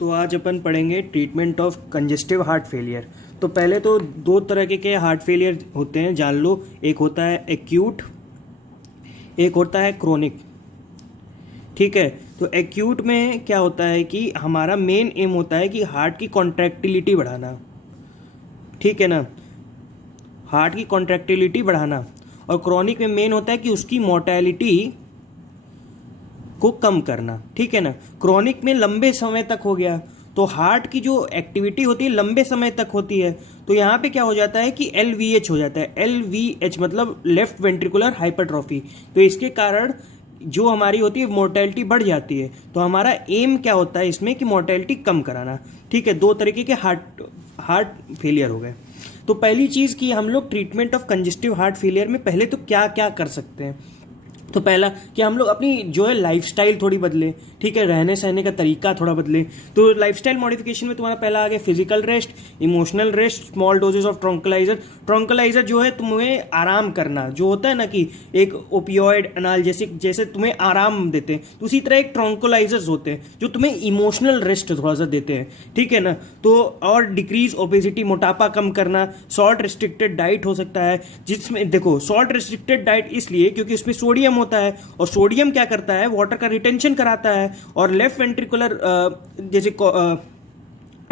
तो आज अपन पढ़ेंगे treatment of congestive heart failure. तो पहले तो दो तरह के हार्ट फेलियर होते हैं, जान लो। एक होता है एक्यूट, एक होता है क्रोनिक। ठीक है, तो एक्यूट में क्या होता है कि हमारा मेन एम होता है कि हार्ट की कॉन्ट्रैक्टिलिटी बढ़ाना। ठीक है ना, हार्ट की कॉन्ट्रैक्टिलिटी बढ़ाना। और क्रोनिक में मेन होता है कि उसकी मोर्टेलिटी को कम करना। ठीक है ना, क्रोनिक में लंबे समय तक हो गया तो हार्ट की जो एक्टिविटी होती है लंबे समय तक होती है, तो यहाँ पे क्या हो जाता है कि LVH हो जाता है। LVH मतलब लेफ्ट वेंट्रिकुलर हाइपरट्रॉफी। तो इसके कारण जो हमारी होती है मोर्टेलिटी बढ़ जाती है। तो हमारा एम क्या होता है इसमें कि मोर्टेलिटी कम कराना। ठीक है, दो तरीके के हार्ट फेलियर हो गए। तो पहली चीज़ कि हम लोग treatment of congestive heart failure में पहले तो क्या क्या कर सकते हैं। तो पहला कि हम लोग अपनी जो है लाइफस्टाइल थोड़ी बदले। ठीक है, रहने सहने का तरीका थोड़ा बदले। तो लाइफस्टाइल मॉडिफिकेशन में तुम्हारा पहला आ गया physical rest, emotional rest, small doses of tranquilizer. Tranquilizer जो है तुम्हें आराम करना, जो होता है ना कि एक ओपियोइड एनाल्जेसिक जैसे तुम्हें आराम देते हैं, तो उसी तरह एक ट्रंकलाइजर्स होते हैं जो तुम्हें इमोशनल रेस्ट थोड़ा सा देते हैं। ठीक है ना, तो और डिक्रीज ओबेसिटी, मोटापा कम करना। सॉल्ट रिस्ट्रिक्टेड डाइट हो सकता है, जिसमें देखो सॉल्ट रिस्ट्रिक्टेड डाइट इसलिए क्योंकि उसमें सोडियम होता है, और सोडियम क्या करता है, वाटर का रिटेंशन कराता है। और लेफ्ट वेंट्रिकुलर जैसे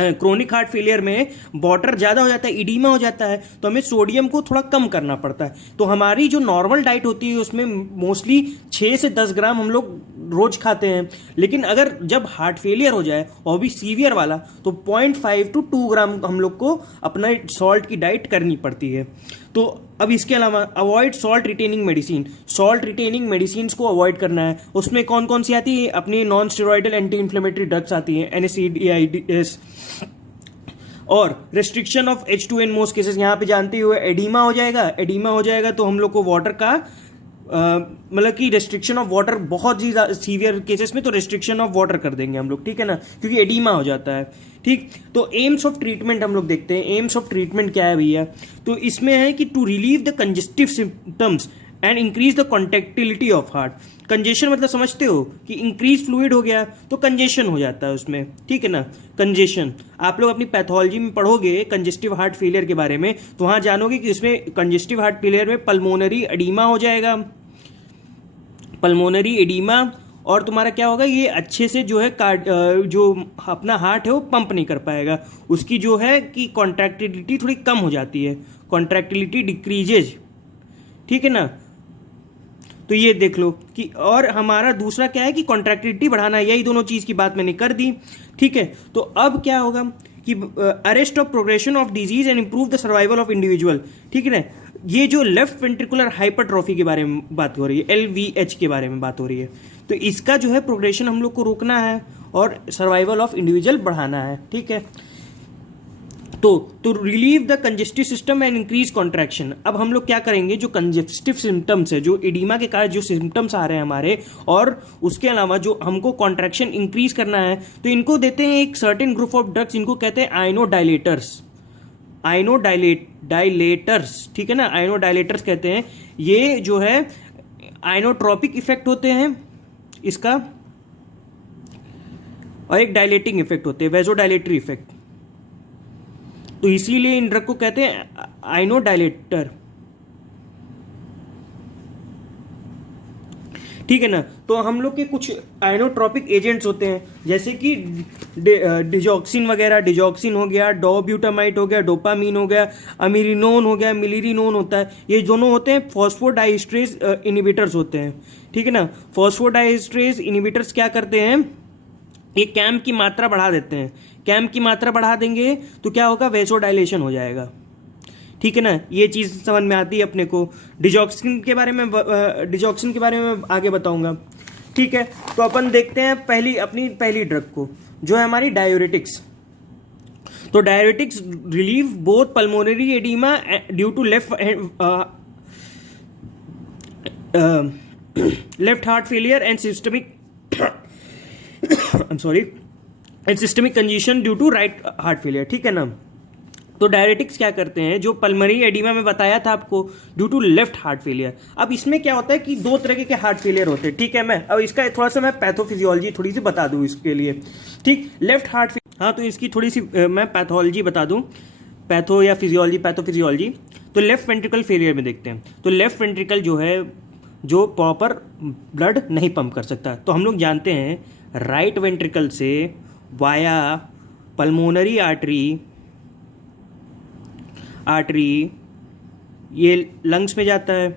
क्रोनिक हार्ट फेलियर में वाटर ज़्यादा हो जाता है, इडीमा हो जाता है, तो हमें सोडियम को थोड़ा कम करना पड़ता है। तो हमारी जो नॉर्मल डाइट होती है उसमें मोस्टली 6 से 10 ग्राम हम लोग रोज खाते हैं। लेकिन अगर जब हार्ट फेलियर हो जाए और भी सीवियर वाला, तो 0.5 to 2 ग्राम हम लोग को अपना सॉल्ट की डाइट करनी पड़ती है। तो अब इसके अलावा avoid salt retaining medicine. Salt retaining medicine को अवॉइड करना है। उसमें कौन कौन सी आती है, अपनी non steroidal anti inflammatory drugs आती हैं, NSAIDs। और restriction of H2N most cases, यहाँ पे जानते हुए एडीमा हो जाएगा। एडीमा हो जाएगा तो हम लोग को वाटर का मतलब कि रेस्ट्रिक्शन ऑफ वाटर, बहुत ही सीवियर केसेस में तो रेस्ट्रिक्शन ऑफ वाटर कर देंगे हम लोग। ठीक है ना, क्योंकि एडीमा हो जाता है। ठीक, तो एम्स ऑफ ट्रीटमेंट हम लोग देखते हैं। एम्स ऑफ ट्रीटमेंट क्या है भैया, तो इसमें है कि to relieve the congestive symptoms and increase the contractility of heart. Congestion मतलब समझते हो कि इंक्रीज फ्लूइड हो गया तो कंजेशन हो जाता है उसमें। ठीक है ना, कंजेशन आप लोग अपनी पैथोलॉजी में पढ़ोगे कंजेस्टिव हार्ट फेलियर के बारे में, तो वहां जानोगे कि इसमें कंजेस्टिव हार्ट फेलियर में पल्मोनरी एडीमा हो जाएगा, पल्मोनरी एडीमा। और तुम्हारा क्या होगा, ये अच्छे से जो है जो अपना हार्ट है वो पंप नहीं कर पाएगा। उसकी जो है कि कॉन्ट्रैक्टिलिटी थोड़ी कम हो जाती है, कॉन्ट्रैक्टिलिटी डिक्रीजेज। ठीक है ना, तो ये देख लो कि और हमारा दूसरा क्या है कि कॉन्ट्रैक्टिलिटी बढ़ाना। यही दोनों चीज़ की बात मैंने कर दी। ठीक है, तो अब क्या होगा कि arrest of progression of disease and improve the survival of individual. ठीक है ना, ये जो लेफ्ट वेंट्रिकुलर हाइपरट्रॉफी के बारे में बात हो रही है, LVH के बारे में बात हो रही है, तो इसका जो है प्रोग्रेशन हम लोग को रोकना है और सर्वाइवल ऑफ इंडिविजुअल बढ़ाना है। ठीक है, तो relieve the congestive system and increase contraction. अब हम लोग क्या करेंगे, जो कंजेस्टिव सिम्टम्स है, जो एडिमा के कारण जो सिम्टम्स आ रहे हैं हमारे, और उसके अलावा जो हमको कॉन्ट्रैक्शन इंक्रीज करना है, तो इनको देते हैं एक सर्टेन ग्रुप ऑफ ड्रग्स, इनको कहते हैं आइनोडाइलेटर्स। आइनोडाइलेटर्स, ठीक है ना, आइनोडाइलेटर्स कहते हैं। ये जो है आइनोट्रोपिक इफेक्ट होते हैं इसका, और एक डायलेटिंग इफेक्ट होते हैं, वेजोडाइलेटरी इफेक्ट। तो इसीलिए इन ड्रग को कहते हैं आइनोडाइलेटर। ठीक है ना, तो हम लोग के कुछ आइनोट्रोपिक एजेंट्स होते हैं, जैसे कि डिजॉक्सिन वगैरह। डिजॉक्सिन हो गया, डोब्यूटामाइड हो गया, डोपामीन हो गया, अमीरिनोन हो गया, मिलिरिनोन होता है। ये दोनों होते हैं फॉस्फोडाइस्ट्रेज इनिबिटर्स होते हैं। ठीक है ना, फॉस्फोडाइस्ट्रेज इनिबिटर्स क्या करते हैं, ये कैम की मात्रा बढ़ा देते हैं। कैम की मात्रा बढ़ा देंगे तो क्या होगा, वेसोडाइलेशन हो जाएगा। ठीक है ना, ये चीज़ समझ में आती है अपने को। डिजॉक्सिन के बारे में आगे बताऊंगा। ठीक है, तो अपन देखते हैं अपनी पहली ड्रग को, जो है हमारी डायूरेटिक्स। तो diuretics relieve both pulmonary oedema due to left heart failure and systemic systemic congestion due to right heart failure. ठीक है ना, तो डायरेटिक्स क्या करते हैं, जो पल्मोनरी एडिमा में बताया था आपको, due to left heart failure. अब इसमें क्या होता है कि दो तरह के हार्ट फेलियर होते हैं, ठीक है। मैं अब इसका थोड़ा सा मैं पैथोफिजियोलॉजी थोड़ी सी बता दूं इसके लिए, ठीक। लेफ्ट हार्ट, हाँ, तो इसकी थोड़ी सी मैं पैथोलॉजी बता दूं, पैथो या फिजियोलॉजी, पैथोफिजियोलॉजी। तो लेफ्ट वेंट्रिकल फेलियर में देखते हैं, तो लेफ्ट वेंट्रिकल जो है, जो प्रॉपर ब्लड नहीं पंप कर सकता, तो हम लोग जानते हैं राइट वेंट्रिकल से वाया पल्मोनरी आर्टरी ये लंग्स में जाता है,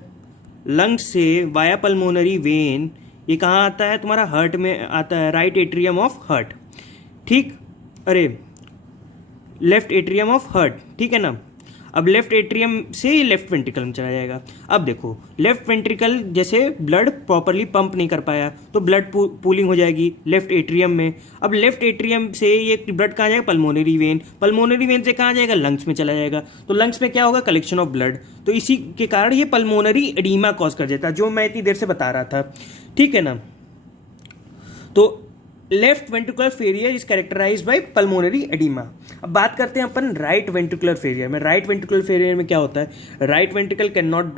लंग्स से वाया पल्मोनरी वेन ये कहाँ आता है, तुम्हारा हार्ट में आता है, राइट एट्रियम ऑफ हार्ट, ठीक, अरे लेफ्ट एट्रियम ऑफ हार्ट, ठीक है ना। अब लेफ्ट एट्रियम से लेफ्ट वेंट्रिकल में चला जाएगा। अब देखो लेफ्ट वेंट्रिकल जैसे ब्लड प्रॉपरली पंप नहीं कर पाया तो ब्लड पूलिंग हो जाएगी लेफ्ट एट्रियम में। अब लेफ्ट एट्रियम से ये ब्लड कहाँ जाएगा, पल्मोनरी वेन, पल्मोनरी वेन से कहाँ जाएगा, लंग्स में चला जाएगा। तो लंग्स में क्या होगा, कलेक्शन ऑफ ब्लड, तो इसी के कारण ये पल्मोनरी एडीमा कॉज कर देता है, जो मैं इतनी देर से बता रहा था, ठीक है ना। तो left ventricular failure is characterised by pulmonary oedema. अब बात करते हैं अपन राइट वेंट्रिकुलर फेलियर में। राइट वेंट्रिकुलर फेलियर में क्या होता है, right ventricle can not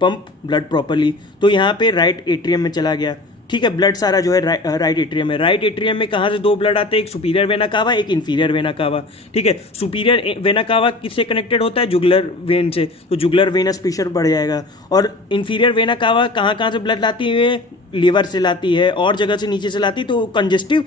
pump blood properly, तो यहाँ पे राइट एट्रियम में चला गया, ठीक है। ब्लड सारा जो है राइट एट्रियम में, राइट एट्रियम में कहाँ से दो ब्लड आते हैं, एक सुपीरियर वेना कावा, एक इन्फीरियर वेना कावा, ठीक है। सुपीरियर वेना कावा किससे कनेक्टेड होता है, जुगुलर वेन से, तो जुगुलर वेनस प्रेशर बढ़ जाएगा। और इन्फीरियर वेना कावा कहाँ से ब्लड लाती है, लीवर से लाती है और जगह से नीचे से लाती है, तो कंजेस्टिव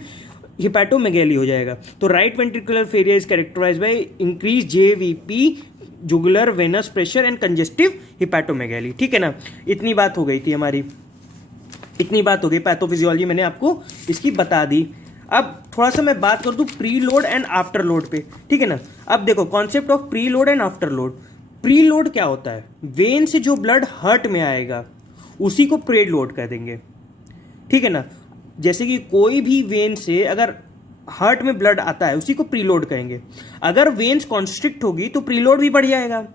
हिपैटोमेगैली हो जाएगा। तो right ventricular failure is characterised by increase JVP, jugular venous pressure and congestive hepatomegaly, ठीक है ना। इतनी बात हो गई थी हमारी, इतनी बात हो गई, पैथोफिजियोलॉजी मैंने आपको इसकी बता दी। अब थोड़ा सा मैं बात कर दूं pre load and after load पे, ठीक है ना। अब देखो concept of pre load and after load. Pre load क्या होता है, वेन से जो ब्लड हार्ट में आएगा उसी को प्री लोड कह देंगे, ठीक है ना। जैसे कि कोई भी वेन से अगर हार्ट में ब्लड आता है उसी को प्री लोड कहेंगे। अगर वेन्स कॉन्स्ट्रिक्ट होगी तो प्री लोड भी बढ़ जाएगा,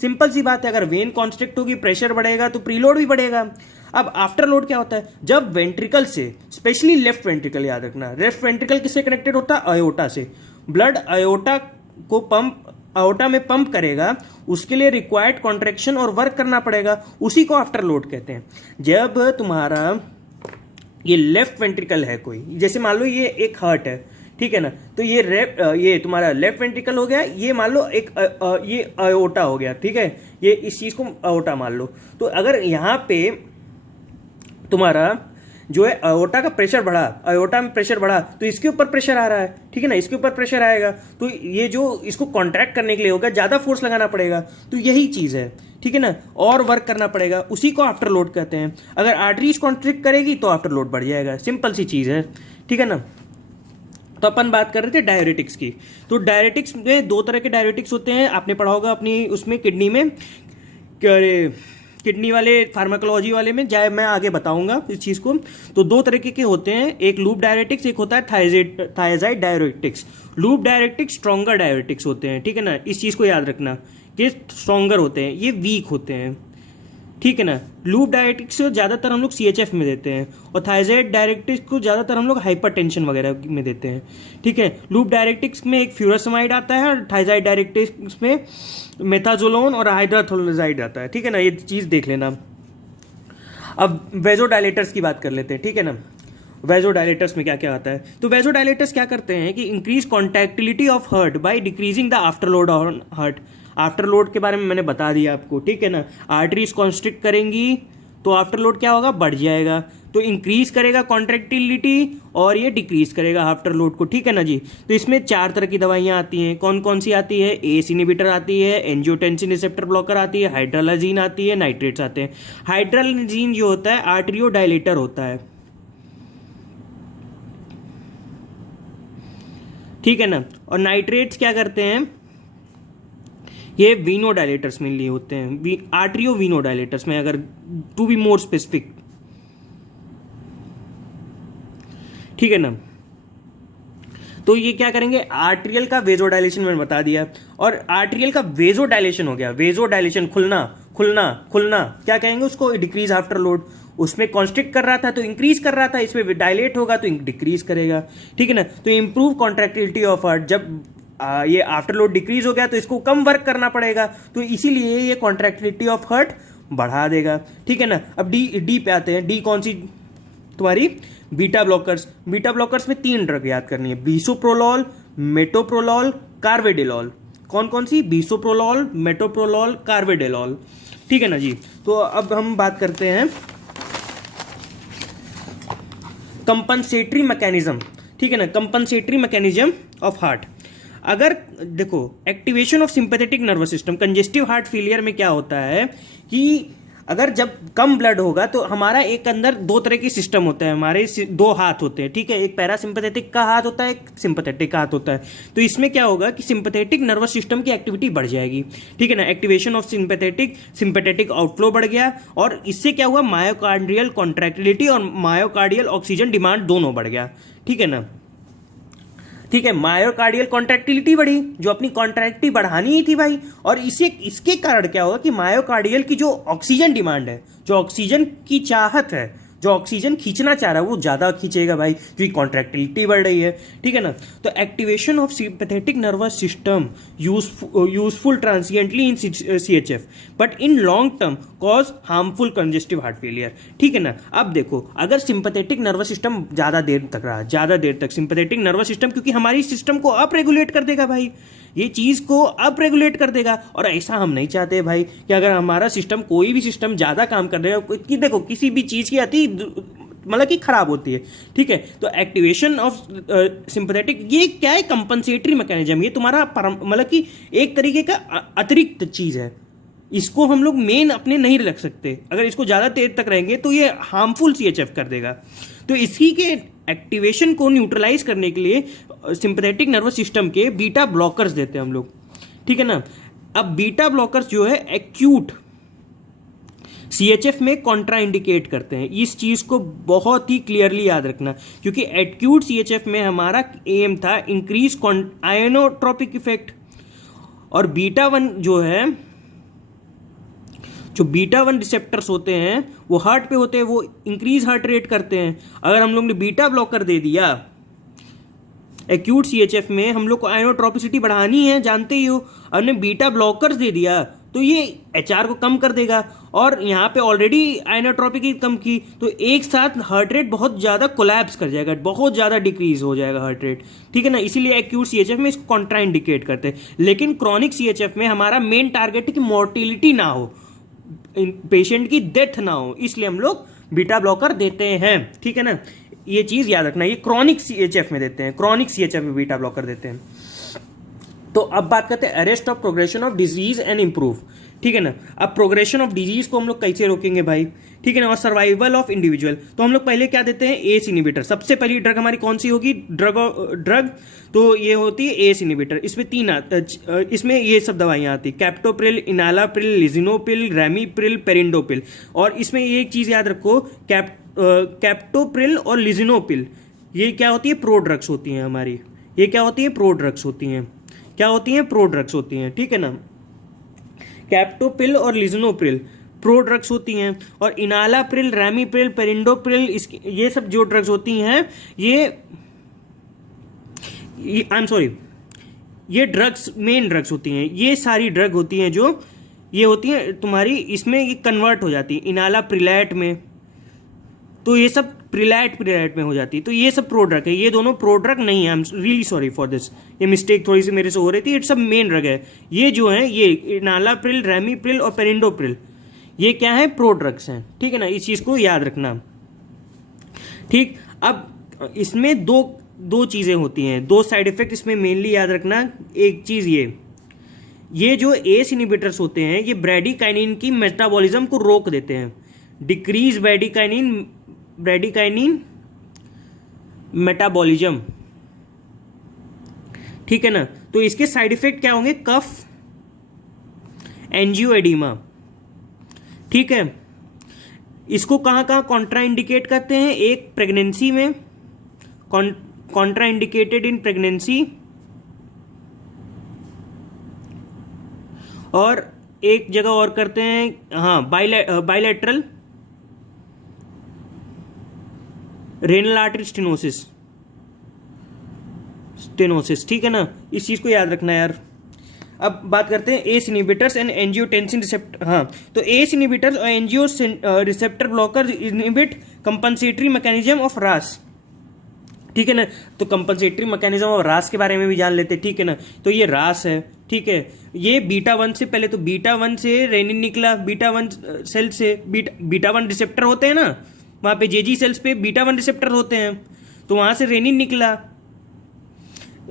सिंपल सी बात है। अगर वेन कॉन्स्ट्रिक्ट होगी, प्रेशर बढ़ेगा तो प्री लोड भी बढ़ेगा। अब आफ्टर लोड क्या होता है, जब वेंट्रिकल से, स्पेशली लेफ्ट वेंट्रिकल, याद रखना लेफ्ट वेंट्रिकल किससे कनेक्टेड होता है, अयोटा से, ब्लड अयोटा को पंप, अयोटा में पंप करेगा, उसके लिए रिक्वायर्ड कॉन्ट्रैक्शन और वर्क करना पड़ेगा, उसी को आफ्टर लोड कहते हैं। जब तुम्हारा ये लेफ्ट वेंट्रिकल है कोई, जैसे मान लो ये एक हार्ट है, ठीक है ना, तो ये तुम्हारा लेफ्ट वेंट्रिकल हो गया, ये मान लो एक ये अयोटा हो गया, ठीक है, ये इस चीज को अयोटा मान लो। तो अगर यहाँ पे तुम्हारा जो है अयोटा का प्रेशर बढ़ा, अयोटा में प्रेशर बढ़ा, तो इसके ऊपर प्रेशर आ रहा है, ठीक है ना, इसके ऊपर प्रेशर आएगा, तो ये जो इसको कॉन्ट्रैक्ट करने के लिए होगा, ज्यादा फोर्स लगाना पड़ेगा, तो यही चीज है, ठीक है ना, और वर्क करना पड़ेगा, उसी को आफ्टर लोड कहते हैं। अगर आर्टरीज कॉन्ट्रैक्ट करेगी तो आफ्टर लोड बढ़ जाएगा, सिंपल सी चीज है, ठीक है ना। तो अपन बात कर रहे थे डायरेटिक्स की। तो डायरेटिक्स में दो तरह के डायरेटिक्स होते हैं, आपने पढ़ा होगा अपनी उसमें किडनी में, किडनी वाले फार्माकोलॉजी वाले में, जाए मैं आगे बताऊंगा इस चीज को। तो दो तरीके के होते हैं, एक लूप डायरेटिक्स, एक होता है thiazide diuretics. Loop diuretics stronger diuretics होते हैं, ठीक है ना, इस चीज को याद रखना कि स्ट्रॉन्गर होते हैं, ये वीक होते हैं, ठीक है ना। लूप डायरेटिक्स ज्यादातर हम लोग CHF में देते हैं, और थायजाइड डायरेटिक्स को ज्यादातर हम लोग हाइपरटेंशन वगैरह में देते हैं, ठीक है। लूप डायरेटिक्स में एक फ्यूरासमाइड आता है, और थायजाइड डायरेटिक्स में मेथाजोलोन और हाइड्रोथोलोजाइड आता है, ठीक है ना, ये चीज देख लेना। अब वेजोडायलेटर्स की बात कर लेते हैं, ठीक है ना। वेजोडायलेटर्स में क्या क्या आता है, तो वेजोडायलेटर्स क्या करते हैं कि increase contractility of heart by decreasing the after load on heart. After load के बारे में मैंने बता दिया आपको, ठीक है ना। आर्टरीज कॉन्स्ट्रिक्ट करेंगी तो आफ्टर लोड क्या होगा, बढ़ जाएगा, तो इंक्रीज करेगा कॉन्ट्रैक्टिलिटी और ये डिक्रीज करेगा आफ्टर लोड को, ठीक है ना जी। तो इसमें 4 तरह की दवाइयां आती हैं, कौन कौन सी आती है, एस इनहिबिटर आती है, एंजियोटेंसिन रिसेप्टर ब्लॉकर आती है, हाइड्रालाजीन आती है, नाइट्रेट्स आते हैं। हाइड्रालाजीन जो होता है आर्टरियो डायलेटर होता है, ठीक है ना। और नाइट्रेट्स क्या करते हैं, ये वीनो डायलेटर्स में लिए होते हैं, आर्टरियो वीनो डायलेटर्स में, अगर टू बी मोर स्पेसिफिक, ठीक है ना। तो ये क्या करेंगे, आर्टरियल का वेजोडाइलेशन मैंने बता दिया, और आर्टरियल का वेजोडाइलेशन हो गया, वेजोडाइलेशन खुलना खुलना खुलना, क्या कहेंगे उसको, डिक्रीज आफ्टर लोड। उसमें कॉन्स्ट्रिक्ट कर रहा था तो इंक्रीज कर रहा था, इसमें डायलेट होगा तो डिक्रीज करेगा, ठीक है ना। तो इंप्रूव कॉन्ट्रैक्टिलिटी ऑफ हार्ट, जब ये आफ्टर लोड डिक्रीज हो गया तो इसको कम वर्क करना पड़ेगा, तो इसीलिए ये कॉन्ट्रैक्टिलिटी ऑफ हार्ट बढ़ा देगा। ठीक है ना। अब डी पे आते हैं। डी कौन सी तुम्हारी? Beta blockers. बीटा ब्लॉकर्स में 3 ड्रग याद करनी है, बिसोप्रोलॉल, मेटोप्रोलॉल, कार्वेडिलॉल। कौन कौन सी? बिसोप्रोलॉल, मेटोप्रोलॉल, कार्वेडिलॉल। ठीक है ना जी। तो अब हम बात करते हैं कंपनसेटरी मैकेनिज्म। ठीक है ना, कंपनसेटरी मैकेनिज्म ऑफ हार्ट। अगर देखो, activation of sympathetic nervous system, congestive heart failure में क्या होता है कि अगर जब कम ब्लड होगा तो हमारा एक अंदर 2 तरह के सिस्टम होते हैं, हमारे 2 हाथ होते हैं। ठीक है, एक पैरासिम्पैथेटिक का हाथ होता है, एक सिंपैथेटिक का हाथ होता है। तो इसमें क्या होगा कि सिंपैथेटिक नर्वस सिस्टम की एक्टिविटी बढ़ जाएगी। ठीक है ना, एक्टिवेशन ऑफ सिंपैथेटिक आउटफ्लो बढ़ गया, और इससे क्या हुआ? मायोकार्डियल कॉन्ट्रैक्टिलिटी और मायोकार्डियल ऑक्सीजन डिमांड दोनों बढ़ गया। ठीक है ना। ठीक है, मायोकार्डियल कॉन्ट्रैक्टिलिटी बढ़ी, जो अपनी कॉन्ट्रैक्टिविटी बढ़ानी ही थी भाई, और इसके कारण क्या होगा कि मायोकार्डियल की जो ऑक्सीजन डिमांड है, जो ऑक्सीजन की चाहत है, जो ऑक्सीजन खींचना चाह रहा है वो ज्यादा खींचेगा भाई, क्योंकि कॉन्ट्रैक्टिलिटी बढ़ रही है। ठीक है ना। तो activation of sympathetic nervous system useful transiently in CHF but in long term cause harmful congestive heart failure. ठीक है ना। अब देखो, अगर सिंपैथेटिक नर्वस सिस्टम ज्यादा देर तक रहा, ज्यादा देर तक सिंपैथेटिक नर्वस सिस्टम, क्योंकि हमारी सिस्टम को अप रेगुलेट कर देगा भाई, ये चीज को अप रेगुलेट कर देगा, और ऐसा हम नहीं चाहते भाई कि अगर हमारा सिस्टम, कोई भी सिस्टम ज्यादा काम कर रहा है कि देखो किसी भी चीज की अति मतलब कि खराब होती है। ठीक है, तो एक्टिवेशन ऑफ सिंपैथेटिक, ये क्या है? Compensatory mechanism. ये तुम्हारा मतलब कि एक तरीके का अतिरिक्त चीज है, इसको हम लोग मेन अपने नहीं रख सकते। अगर इसको ज्यादा देर तक रहेंगे तो ये हार्मफुल सीएचएफ कर देगा। तो इसी के एक्टिवेशन को न्यूट्रलाइज करने के लिए सिंपैथेटिक नर्वस सिस्टम के बीटा ब्लॉकर्स देते हैं हम लोग। ठीक है ना। अब बीटा ब्लॉकर्स जो है एक्यूट सीएचएफ में कॉन्ट्रा इंडिकेट करते हैं। इस चीज को बहुत ही क्लियरली याद रखना, क्योंकि एक्यूट सीएचएफ में हमारा एम था इंक्रीज आयोनोट्रोपिक इफेक्ट, और बीटा 1 जो है, जो बीटा 1 रिसेप्टर्स होते हैं वो हार्ट पे होते हैं, वो इंक्रीज हार्ट रेट करते हैं। अगर हम लोग ने बीटा ब्लॉकर दे दिया एक्यूट सीएचएफ में, हम लोग को आयोनोट्रोपिसिटी बढ़ानी है, जानते ही हो, हमने बीटा ब्लॉकर्स दे दिया तो ये एचआर को कम कर देगा, और यहाँ पे ऑलरेडी आयोनोट्रोपिक कम की, तो एक साथ हार्ट रेट बहुत ज्यादा कोलैप्स कर जाएगा, बहुत ज्यादा डिक्रीज हो जाएगा हार्ट रेट। ठीक है ना। इसीलिए एक्यूट सीएचएफ में इसको कॉन्ट्रा इंडिकेट करते हैं। लेकिन क्रॉनिक सीएचएफ में हमारा मेन टारगेट है कि मोर्टिलिटी ना हो, पेशेंट की डेथ ना हो, इसलिए हम लोग बीटा ब्लॉकर देते हैं। ठीक है ना, ये चीज याद रखना, ये क्रॉनिक सीएचएफ में देते हैं, क्रॉनिक सीएचएफ में बीटा ब्लॉकर देते हैं। तो अब बात करते हैं arrest of progression of disease and improve. ठीक है ना। अब प्रोग्रेशन ऑफ डिजीज को हम लोग कैसे रोकेंगे भाई? ठीक है ना। और सर्वाइवल ऑफ इंडिविजुअल, तो हम लोग पहले क्या देते हैं? S inhibitor. सबसे पहली ड्रग हमारी कौन सी होगी? ड्रग तो ये होती है एस इनिबिटर। इसमें इसमें ये सब दवाइयां आती है, कैप्टोप्रिल, इनालाप्रिल, लिजिनोप्रिल, रैमीप्रिल, पेरिंडोपिल। और इसमें ये एक चीज याद रखो, कैप्टोप्रिल और लिजिनोपिल, ये क्या होती है? प्रो ड्रग्स होती हैं हमारी। ये क्या होती है? प्रो ड्रग्स होती हैं। क्या होती हैं? प्रो ड्रग्स होती हैं। ठीक है ना। कैप्टोपिल और लिजिनोप्रिल प्रो ड्रग्स होती हैं, और इनालाप्रिल, रैमीप्रिल, पेरिंडोप्रिल, ये सब जो ड्रग्स होती हैं, ये आई एम सॉरी, ये ड्रग्स मेन ड्रग्स होती हैं। ये सारी ड्रग होती हैं जो ये होती हैं तुम्हारी, इसमें ये कन्वर्ट हो जाती है इनालाप्रिलैट में, तो ये सब प्रिलैट में हो जाती है। तो ये सब प्रो ड्रग है, ये दोनों प्रो ड्रग नहीं है। I am really sorry for this, ये मिस्टेक थोड़ी सी मेरे से हो रही थी। इट्स सब मेन ड्रग है। ये जो है, ये इनालाप्रिल, रैमीप्रिल और पेरिंडोप्रिल, ये क्या है? प्रो ड्रग्स हैं। ठीक है ना, इस चीज को याद रखना। ठीक, अब इसमें दो चीजें होती हैं, 2 साइड इफेक्ट इसमें मेनली याद रखना। एक चीज ये जो एस इनिबिटर्स होते हैं, ये ब्रैडिकाइनिन की मेटाबॉलिज्म को रोक देते हैं, डिक्रीज ब्रैडिकाइनिन मेटाबॉलिज्म। ठीक है ना। तो इसके साइड इफेक्ट क्या होंगे? कफ, एंजियोएडिमा। ठीक है। इसको कहां कहां कॉन्ट्रा इंडिकेट करते हैं? एक प्रेगनेंसी में, कॉन्ट्रा इंडिकेटेड इन प्रेगनेंसी, और एक जगह और करते हैं, हाँ, bilateral renal artery stenosis, stenosis, ठीक है ना, इस चीज़ को याद रखना यार। अब बात करते हैं ACE inhibitors and angiotensin receptor. हाँ, तो एस इनिबिटर्स और angio receptor blocker inhibit compensatory mechanism of RAS, ठीक है ना। तो कंपनसेटरी मैकेनिज्म ऑफ रास के बारे में भी जान लेते हैं, ठीक है ना। तो ये रास है, ठीक है, ये बीटा 1 से पहले तो बीटा 1 से रेनिन निकला, बीटा 1 सेल से बीटा 1 रिसेप्टर होते हैं ना, वहाँ पे जेजी सेल्स पे बीटा 1 रिसेप्टर होते हैं, तो वहाँ से रेनिन निकला।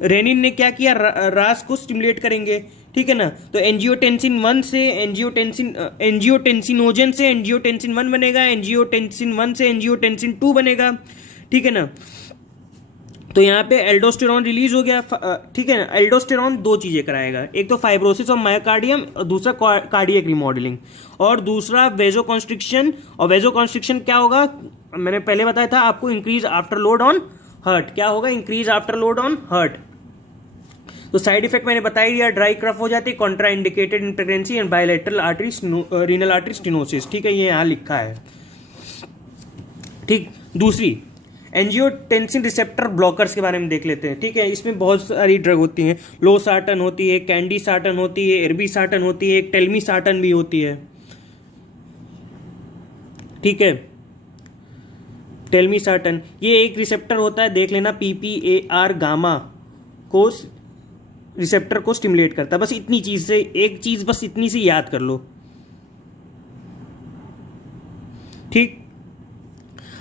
रेनिन ने क्या किया, रास को स्टिमुलेट करेंगे, ठीक है ना। तो एंजियोटेंसिन 1 से एंजियोटेंसिनोजन से एंजियोटेंसिन 1 बनेगा, एंजियोटेंसिन 1 से एंजियोटेंसिन 2 बनेगा, ठीक है ना। तो यहाँ पे एल्डोस्टेरॉन रिलीज हो गया, ठीक है ना। एल्डोस्टेरॉन दो चीजें कराएगा, एक तो फाइब्रोसिस ऑफ मायोकार्डियम और दूसरा कार्डियक रिमॉडलिंग, और दूसरा वेजोकॉन्स्ट्रिक्शन। और वेजोकॉन्स्ट्रिक्शन क्या होगा, मैंने पहले बताया था आपको, increase after load on heart. क्या होगा, increase after load on heart. तो साइड इफेक्ट मैंने बता ही दिया, ड्राई कफ हो जाती है, contraindicated in pregnancy and bilateral artery renal artery stenosis, ठीक है, ये यहाँ लिखा है, ठीक। दूसरी एंजियोटेंसिन रिसेप्टर ब्लॉकर्स के बारे में देख लेते हैं, ठीक है। इसमें बहुत सारी ड्रग होती हैं, लोसार्टन होती है, कैंडीसार्टन होती है, एर्बीसार्टन होती है, एक टेल्मीसार्टन भी होती है, ठीक है। टेल्मीसार्टन ये एक रिसेप्टर होता है, देख लेना, PPAR गामा को रिसेप्टर को स्टिमुलेट करता है। बस इतनी चीज से, एक चीज बस इतनी सी याद कर लो, ठीक।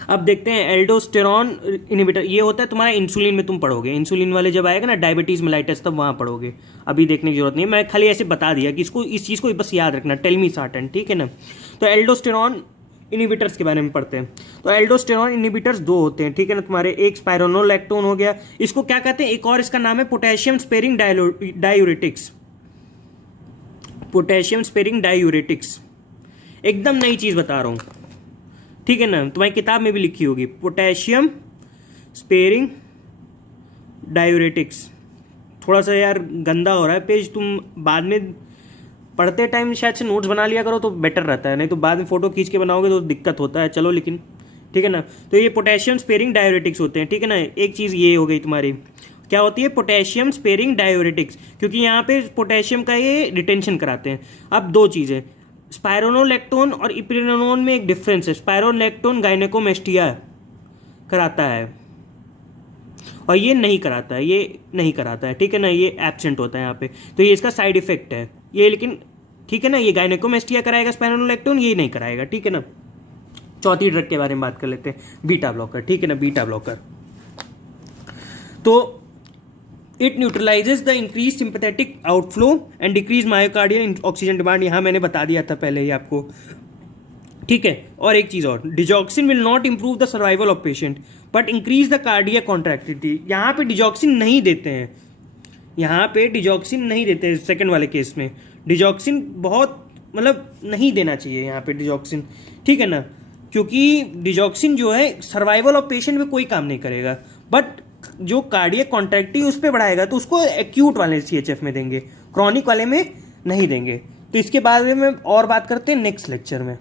अब देखते हैं एल्डोस्टेरॉन इनिबिटर, ये होता है तुम्हारा इंसुलिन में, तुम पढ़ोगे इंसुलिन वाले जब आएगा ना, डायबिटीज मेलाइटस, तब वहां पढ़ोगे, अभी देखने की जरूरत नहीं है, मैं खाली ऐसे बता दिया कि इसको, इस चीज को बस याद रखना, टेल्मीसार्टन, ठीक है ना। तो एल्डोस्टेरॉन इनिबिटर्स के बारे में पढ़ते हैं। तो एल्डोस्टेरॉन इनिबिटर्स दो होते हैं, ठीक है ना, तुम्हारे, एक स्पाइरोनोलैक्टोन हो गया, इसको क्या कहते हैं, एक और इसका नाम है potassium sparing diuretics, potassium sparing diuretics, एकदम नई चीज बता रहा हूं, ठीक है ना, तुम्हारी किताब में भी लिखी होगी, पोटेशियम स्पेरिंग डायूरेटिक्स। थोड़ा सा यार गंदा हो रहा है पेज, तुम बाद में पढ़ते टाइम शायद से नोट्स बना लिया करो तो बेटर रहता है, नहीं तो बाद में फोटो खींच के बनाओगे तो दिक्कत होता है, चलो लेकिन, ठीक है ना। तो ये पोटेशियम स्पेरिंग डायूरेटिक्स होते हैं, ठीक है ना। एक चीज़ ये हो गई तुम्हारी, क्या होती है, पोटेशियम स्पेरिंग डायूरेटिक्स, क्योंकि यहाँ पे पोटेशियम का ये रिटेंशन कराते हैं। अब दो चीज़ें, स्पाइरोनोलैक्टोन और इप्रिनोलोन में एक डिफरेंस है, स्पाइरोनोलैक्टोन गायनेकोमेस्टिया कराता है और ये नहीं कराता है, ये नहीं कराता है, ठीक है ना, ये एब्सेंट होता है यहाँ पे, तो ये इसका साइड इफेक्ट है ये, लेकिन ठीक है ना, ये गायनेकोमेस्टिया कराएगा स्पाइरोनोलैक्टोन, ये नहीं कराएगा, ठीक है ना। चौथी ड्रग के बारे में बात कर लेते हैं, बीटा ब्लॉकर, ठीक है ना, बीटा ब्लॉकर। तो it न्यूट्रलाइजेज the increase sympathetic outflow and decrease myocardial oxygen demand, यहां मैंने बता दिया था पहले ही आपको, ठीक है। और एक चीज और, digoxin will not improve the survival of patient but increase the cardiac contractility. यहां पे डिजॉक्सिन नहीं देते हैं, यहां पे डिजॉक्सिन नहीं देते हैं, सेकंड वाले केस में डिजॉक्सिन बहुत, मतलब नहीं देना चाहिए यहाँ पे डिजॉक्सिन, ठीक है ना, क्योंकि डिजॉक्सिन जो है सर्वाइवल ऑफ पेशेंट में कोई काम नहीं करेगा, बट जो कार्डियक कॉन्ट्रैक्टिव उस पर बढ़ाएगा, तो उसको एक्यूट वाले CHF में देंगे, क्रॉनिक वाले में नहीं देंगे। तो इसके बारे में और बात करते हैं नेक्स्ट लेक्चर में।